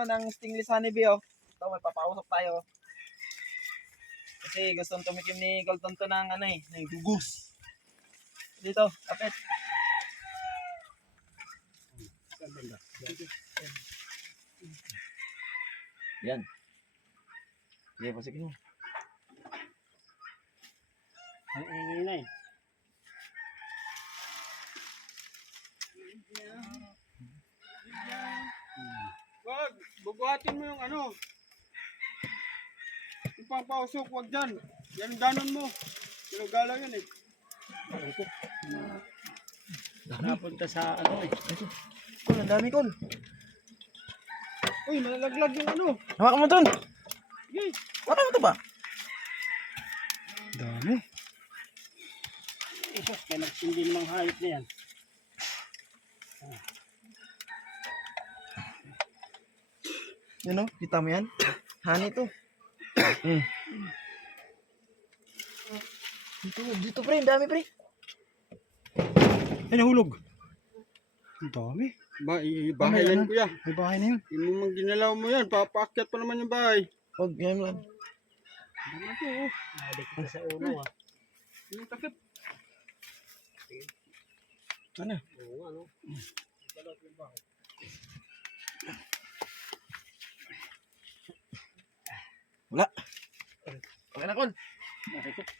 ng stingless honeybee oh. Ito, may papausap tayo. Kasi gustong tumikim ni Colton to ng ano eh, ng gugus. Dito, kapit. Yan. Sige, pasikin mo. Ang ingay na eh. Wag, bubuhatin mo yung ano. Yung pampausok, wag dyan. Yan danon mo. Sinugala yun eh. Napunta sa ano eh. Kol, ang dami kol. Uy, nalalaglag yung ano. Hawakan mo dun. Sige. Hawakan mo ito ba? Dami. Isos, kaya nagsindi ng hayop na yan. Yan o, kita mo yan? Honey to. Dito pre, ang dami pre. Ay, nahulog. Ang dami. Bahay yan kuya. May bahay na yun. Yung mga ginalaw mo yan, papaakyat pa naman yung bahay. Huwag, yan lang. Ano to? Nadik ka sa ulo ah. Yung takip. Sana. Oo ano.